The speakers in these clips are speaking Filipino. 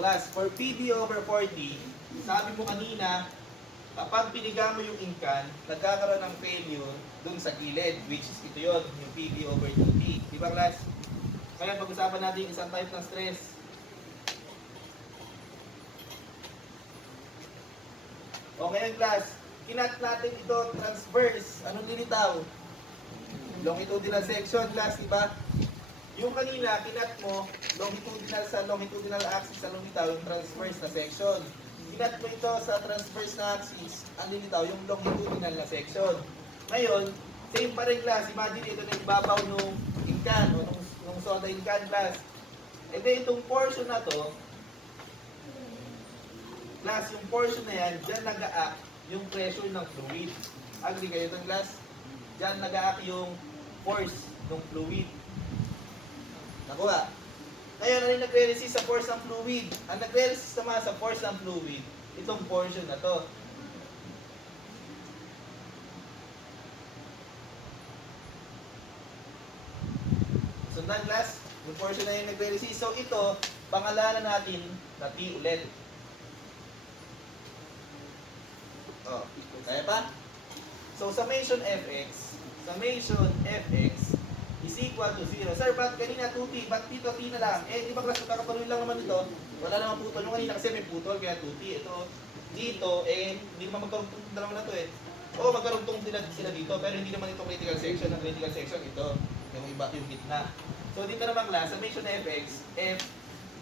class, for PD over 40, sabi mo kanina, kapag piniga mo yung inkan, nagkakaroon ng failure dun sa gilid, which is ito yun, yung PD over 2T. Di ba class? Kaya pag-usapan natin yung isang type ng stress. Okay ang class, kinat natin ito transverse. Anong lilitaw? Longitudinal section class, di ba? Yung kanina, kinat mo, longitudinal sa longitudinal axis, sa lumitaw, yung transverse na section. Kinat mo ito sa transverse na axis, ang lilitaw, yung longitudinal na section. Ngayon, same pa rin class. Imagine ito na yung babaw nung inkan, o nung soda inkan class. And then itong portion na to, class, yung portion na yan, dyan nag-a-act yung pressure ng fluid. Agree kayo doon class? Dyan nag-a-act yung force ng fluid. Nakuha. Ngayon, ano yung nagre-resist sa force ng fluid? Ang nagre-resist naman sa force ng fluid, itong portion na to. Sundan class, yung portion na yung nagre-resist. So ito, pangalanan natin na T ulit. Oh, kaya pa? So summation Fx is equal to 0. Sir, ba't kanina 2t? Ba't dito t na lang? Eh, di ba class, kakapaluin lang naman ito? Wala namang putol. Yung kanina kasi may putol, kaya 2t. Ito, dito, eh, hindi naman magkarugtong dalawa na to eh. Oo, magkarugtong sila dito, pero hindi naman ito critical section. Ang critical section, ito, yung iba, yung gitna. So, dito naman class, summation Fx, F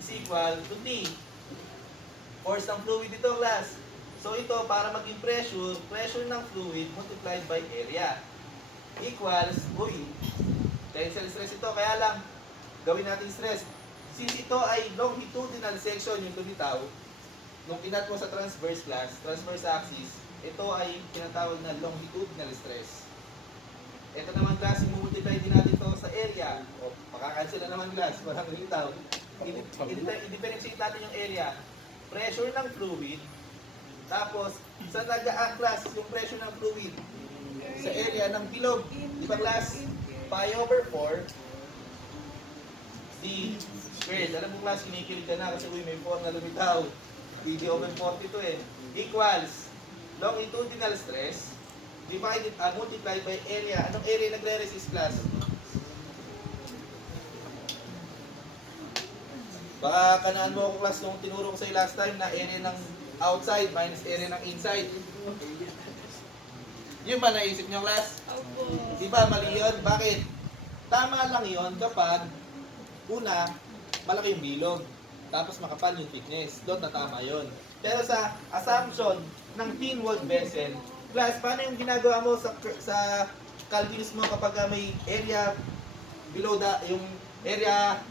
is equal to t. Force ng fluid dito class. So, ito, para maging pressure ng fluid multiplied by area equals, tensile stress ito, kaya lang, gawin natin stress. Since ito ay longitudinal section yung lumitaw, nung kinat mo sa transverse class, transverse axis, ito ay tinatawag na longitudinal stress. Ito naman class, i-multiply din natin ito sa area. O, makakancel na naman class, walang lumitaw. I-differentiate natin yung area. Pressure ng fluid, tapos, sa nag-a-act class, yung pressure ng fluid, sa area ng bilog. Di ba class? Pi over 4 d squared. Alam mo class, kinikilig ka na kasi may 4 na lumitaw. PD over 40 to eh. Equals longitudinal stress divided multiplied by area. Anong area nagre-resist class? Baka kanaan mo ako class nung tinuro ko sa'yo last time na area ng outside minus area ng inside. Yun ba naisip nyo class? Opo. Di ba mali yun? Bakit? Tama lang yun kapag una, malaki yung bilog. Tapos makapal yung thickness. Doon na tama yun. Pero sa assumption ng thin walled vessel, class, paano yung ginagawa mo sa calculus mo kapag may area below yung area,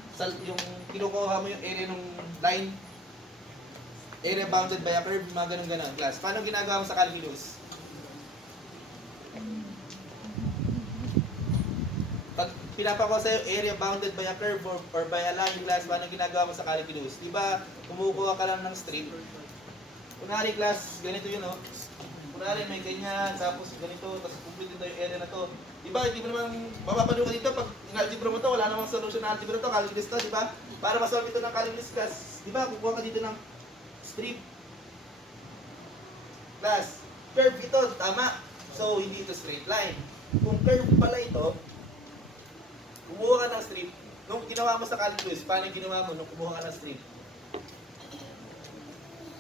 yung kinukuha mo yung area ng line, area bounded by a curve, mga ganun-ganun, class. Paano ginagawa mo sa calculus? Pag pinapako sa'yo area bounded by a curve or by a line, class, paano ginagawa mo sa calculus? Di ba, kumukuha ka lang ng strip. Kunwari class, ganito yun, oh. Kunwari may ganyan, tapos ganito, tapos complete dito yung area na to. Di ba, hindi mo naman mapapanood ka dito pag in-algebra mo to, wala namang solution na algebra to, calculus to, di ba? Para masolve ito ng calculus class, di ba, kukuha ka dito ng strip. Class, curve ito, tama. So, hindi ito straight line. Kung curve pala ito, kumuha ka ng strip. Nung ginawa mo sa calculus, paano ginawa mo nung kumuha ka ng strip?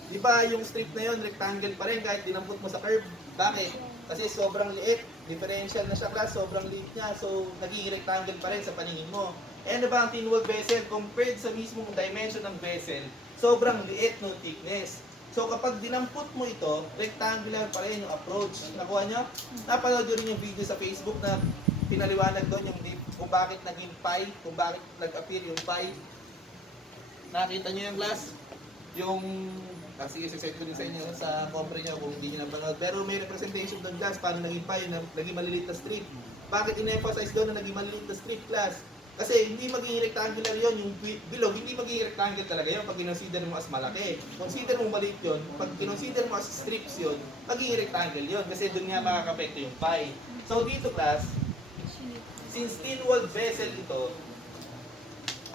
Di ba yung strip na yon rectangle pa rin kahit dinampot mo sa curve? Bakit? Kasi sobrang liit. Differential na siya class, sobrang liit niya. So, nagiging rectangle pa rin sa paningin mo. Eh, ano ba ang thin walled vessel? Compared sa mismong dimension ng vessel, sobrang liit ng thickness. So, kapag dinampot mo ito, rectangular pa rin yung approach. Nakuha nyo? Napanood nyo rin yung video sa Facebook na pinaliwanag doon yung kung bakit naging pi, kung bakit nag-appear yung pi. Nakita nyo yung class? Yung, sige, sisend ko din sa inyo sa compre nyo kung hindi nyo napanood. Pero may representation doon class, paano naging pi, naging maliliit na strip. Bakit in-emphasize doon na naging maliliit na strip class? Kasi hindi magiging rectangular yon yung bilog, hindi magiging rectangle talaga yun pag kinonsider mo as malaki. Consider mo maliit yun, pag kinonsider mo as strips yun, magiging rectangle yun kasi doon nga makakapekto yung pi. So dito class, since thin walled vessel ito,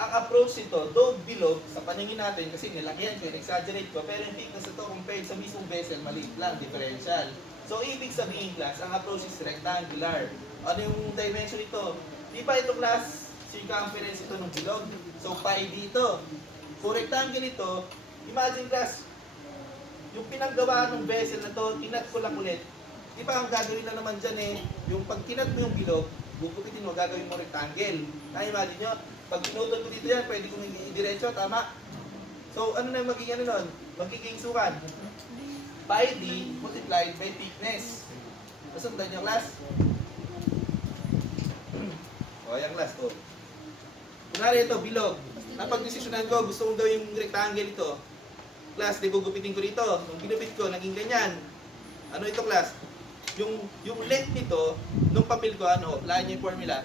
ang approach nito, though bilog sa paningin natin, kasi nilakihan ko, exaggerate ko, pero yung thickness nito compared sa mismong vessel, maliit lang, differential. So, ibig sabihin, class, ang approach is rectangular. Ano yung dimension nito? Di ba ito, class, circumference ito ng bilog? So, pi dito. Kung rectangle ito, imagine, class, yung pinaggawa ng vessel na to, kinat ko lang ulit. Di ba ang gagawin na naman dyan yung pag kinat mo yung bilog, bubukitin mo, gagawin mo rectangle. Na-imagine nyo, pag pinutol ko dito yan, pwede kong i-diretso, tama? So, ano na yung magiging ano nun? Magiging sukat. Pi d multiplied by thickness. Nasundan nyo, class? O, ayan, class, to. Kunwari ito, bilog. Napag-desisyonan ko, gusto kong gawin yung rectangle ito. Class, di gugupitin ko dito. Nung ginupit ko, naging ganyan. Ano ito, class? Yung length nito, nung papel ko, ano, lahat niya yung formula.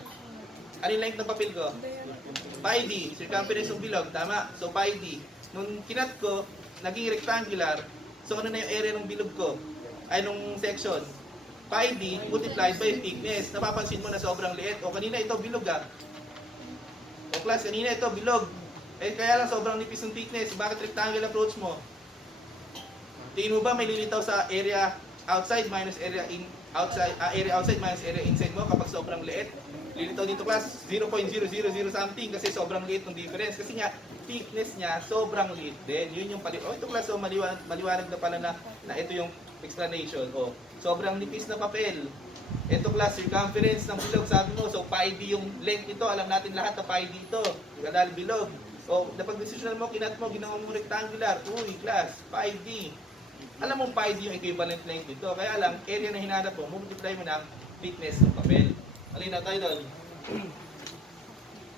Ano yung length ng papel ko? Pi d, circumference ng bilog, tama? So, pi d. Nung kinat ko, naging rectangular. So, ano na yung area ng bilog ko? Ay, nung section. Pi d multiplied by thickness. Napapansin mo na sobrang liit. O, kanina ito, bilog O, class, kanina ito, bilog. Eh, kaya lang sobrang nipis ng thickness. Bakit rectangle approach mo? Tingin mo ba may lilitaw sa area outside minus area outside, area outside minus area inside mo kapag sobrang liit? Lilitaw dito, class, 0.000 something kasi sobrang liit ng difference. Kasi nga, thickness niya sobrang liit din. Yun yung paliwanag. Oh, ito, class, so maliwanag na pala na ito yung explanation. Oh, sobrang nipis na papel. Ito, class, circumference ng bilog, sabi mo. So, pi d yung length nito. Alam natin lahat na pi d ito. Dahil bilog. So, napag-decisional mo, kinat mo, ginawa mo rectangular. Uy, class, pi d. Alam mo, pi d yung equivalent length dito. Kaya lang, area na hinanap mo, multiply mo ng thickness ng papel. Halina tayo doon.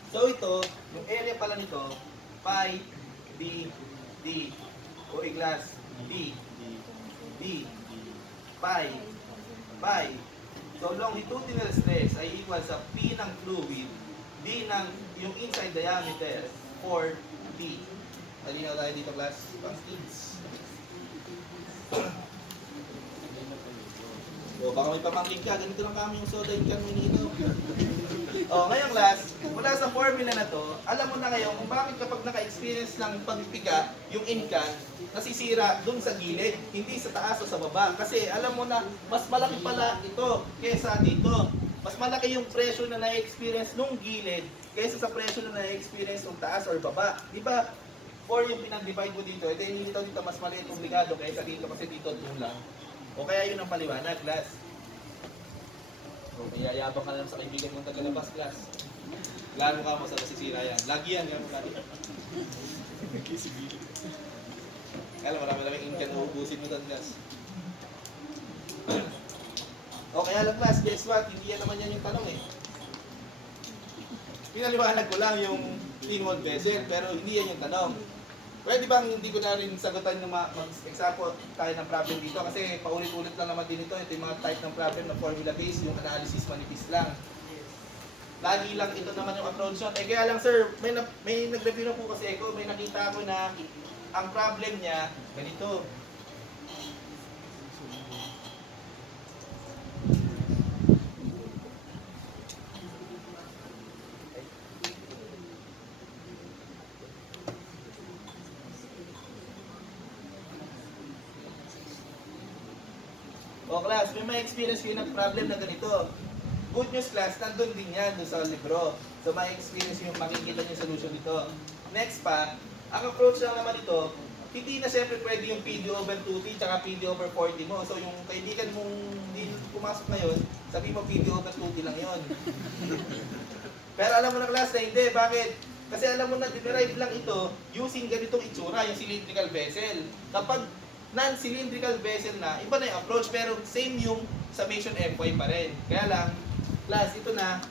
So, ito, yung area pala nito, pi d, d. Uy, class, d, d, pi, pi. So, longitudinal stress ay equal sa P ng fluid, D ng yung inside diameter, 4D. Halina tayo dito, class. Pang-kids. O, baka may pamangkin ka. Ganito lang kami yung soda yung can mo nito. O, ngayon, class, mula sa formula na to, alam mo na ngayon kung bakit kapag naka-experience ng pagpiga, yung in-can, nasisira dun sa gilid, hindi sa taas o sa baba. Kasi alam mo na, mas malaki pala ito kesa dito. Mas malaki yung pressure na na-experience nung gilid kaysa sa pressure na na-experience nung taas or baba. Di ba? 4 yung pinag-divide mo dito, ito yung dito mas maliit obligado kaysa dito kasi dito 2 lang. O kaya yun ang paliwanag, class. O may yayabang ka lang sa kaibigan mong tagalabas, class. Lalo ka mo sa nasisira yan. Lagi yan, yan mo lagi. Kaya lang, marami income na ubusin mo doon, class. O kaya lang, class, guess what? Hindi yan naman yan yung tanong eh. Pinaliwanag ko lang yung in-wall vessel, pero hindi yan yung tanong. Pwede bang hindi ko na rin sagutan yung mag-example tayo ng problem dito? Kasi paulit-ulit lang naman din ito. Ito yung mga type ng problem na formula based, yung analysis manipis lang. Lagi lang ito naman yung approach yun. Eh kaya lang sir, may nag-review na po kasi ako, may nakita ko na ang problem niya, ganito. O class, may experience kayo ng problem na ganito. Good news class, nandun din yan doon sa libro. So may experience yung makikita yung solution dito. Next pa, ang approach lang naman ito, hindi na siyempre pwede yung PD over 2T tsaka PD over 4T mo. So yung kaibigan mong hindi pumasok ngayon, sabi mo PD over 2T lang yon. Pero alam mo na class na hindi. Bakit? Kasi alam mo na, derive lang ito using ganitong itsura, yung cylindrical vessel. Kapag non-cylindrical vessel na, iba na yung approach, pero same yung summation Fy pa rin. Kaya lang, class, ito na,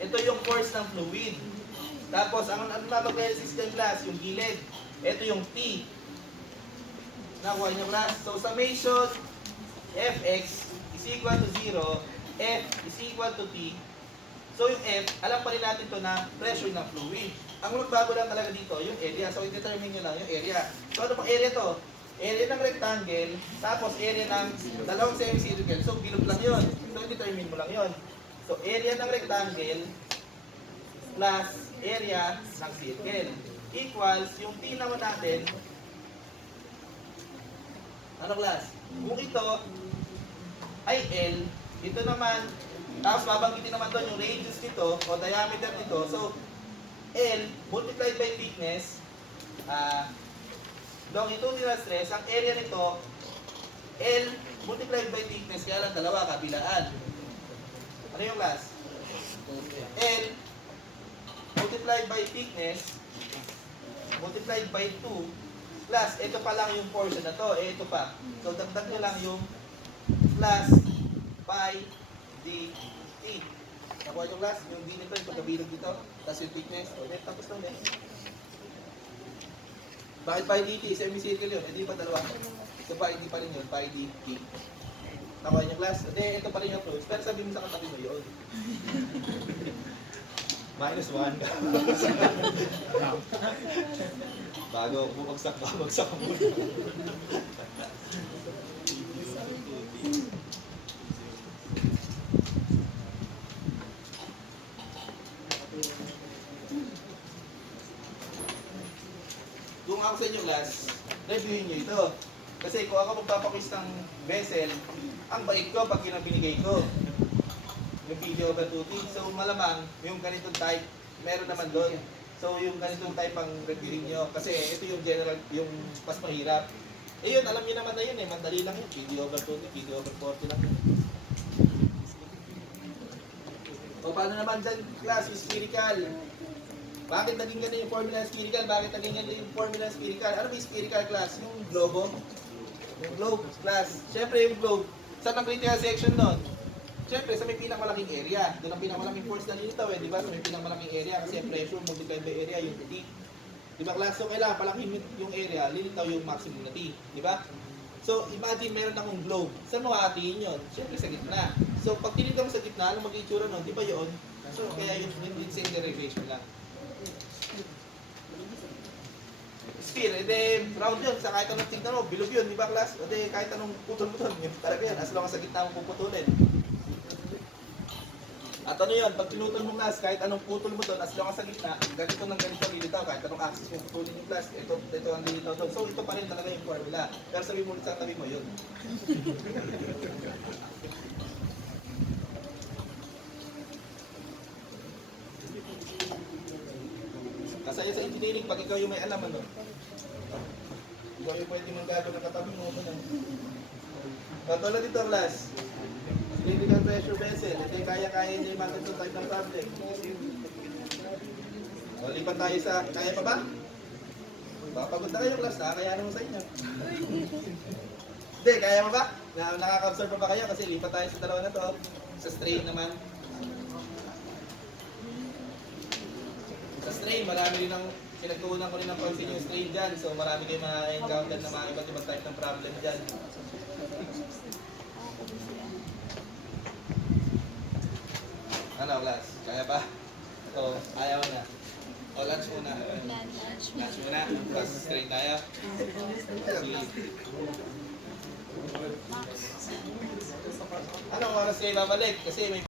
ito yung force ng fluid. Tapos, ang mag-resist dyan, class, yung gilid. Ito yung T. Nakuha nyo, class. So, summation Fx is equal to 0, F is equal to T. So, yung F, alam pa rin natin to na pressure ng fluid. Ang magbago lang talaga dito, yung area. So, i-determine nyo lang yung area. So, ano pang area to? Area ng rectangle, tapos area ng dalawang semicircle. So, bilog lang yun. So, i-determine mo lang yun. So, area ng rectangle, plus area ng circle equals yung T naman natin. Ano class? Kung ito ay L, ito naman, tapos babanggitin naman doon yung radius nito o diameter nito. So, L multiplied by thickness, longitudinal stress, ang area nito, L multiplied by thickness, kaya lang dalawa, kabilaan. Ano yung class? L multiplied by thickness multiplied by 2 plus, ito pa lang yung portion na to, ito pa. So, dagdag nyo lang yung plus pi dt. Nakuha yung class? Yung d nito, yung pagkabilog dito, tapos yung thickness. Okay, tapos na ulit. Bakit pi dt? Semicircle yun. Hindi pa dalawa. So, pi d pa rin yun. Pi dt. Nakuha yung class? Hindi, ito pa rin yung approach. Pero sabihin mo sa katabi mo yun. Minus 1. Bago bumagsak ang muna. Kung ako sa inyo class, reviewin nyo ito. Kasi kung ako magpapakwis ng vessel, ang bait ko pag yun ang binigay ko. Yung video over 2T. So malamang yung ganitong type, meron naman doon. So yung ganitong type ang reviewin nyo. Kasi ito yung general, yung mas mahirap. Eh yun, alam niyo naman na yun eh. Madali lang yun. Video over 2T, video over 40 lang yun. O paano naman dyan, class, yung spherical? Bakit naging ganun yung formula ng spherical? Bakit naging ganun yung formula ng spherical? Ano ba yung spherical, class? Yung globo? Yung globe, class. Siyempre yung globe. Saan ang critical section nun? Siyempre, sa may pinakamalaking area. Doon ang pinakamalaking force na nilitaw eh, di ba? Sa may pinakamalaking area kasi ang pressure multiplied by area, yung T. Di ba, class? So, kailangan palaking yung area, lilitaw yung maximum na T. Di ba? So, imagine meron akong globe. Saan mo hatiin yun? Siyempre, sa gitna. So, pag tinignan mo sa gitna, ano mag-itsura nun? Di ba yun? So, kaya yun, same derivation lang. Sphere, edi round yun. Sa kahit anong tignan mo, bilog yun. Di ba, class? Edi kahit anong putol-putol, yun talaga yan. As long as sa gitna mo puputulin. At ano yun, pag pinutol mo class, kahit anong putol mo doon, as long as sa gitna, ganito ng ganito lilitaw, kahit anong axis mo putulin yung class, ito ang lilitaw doon. So ito pa rin talaga yung formula. Pero sabi mo ulit sa tabi mo yun. Kasi sa engineering, pag ikaw yung may alam, ano? Ikaw yung pwede mong gagawin ng katabi mo. Katulad dito, class. Cylindrical pressure vessel, hindi kaya-kaya niya yung mga ganitong type ng problem. O, lipat tayo sa, kaya pa ba? Pagod na kayo, class, kaya naman sa inyo. Hindi, kaya pa ba? Nakaka-observe pa ba kayo? Kasi lipat tayo sa dalawa na to. Sa strain naman. Sa strain, marami rin ang pinagtuunan ko rin ng pansin yung strain dyan. So marami kayong ma-encounter na mga iba't ibang type ng problem dyan. Ano, class? Kaya pa? So, ayaw na. O, lunch muna. Lunch muna. Tapos strain tayo. Sige. Anong oras kayo babalik? Kasi may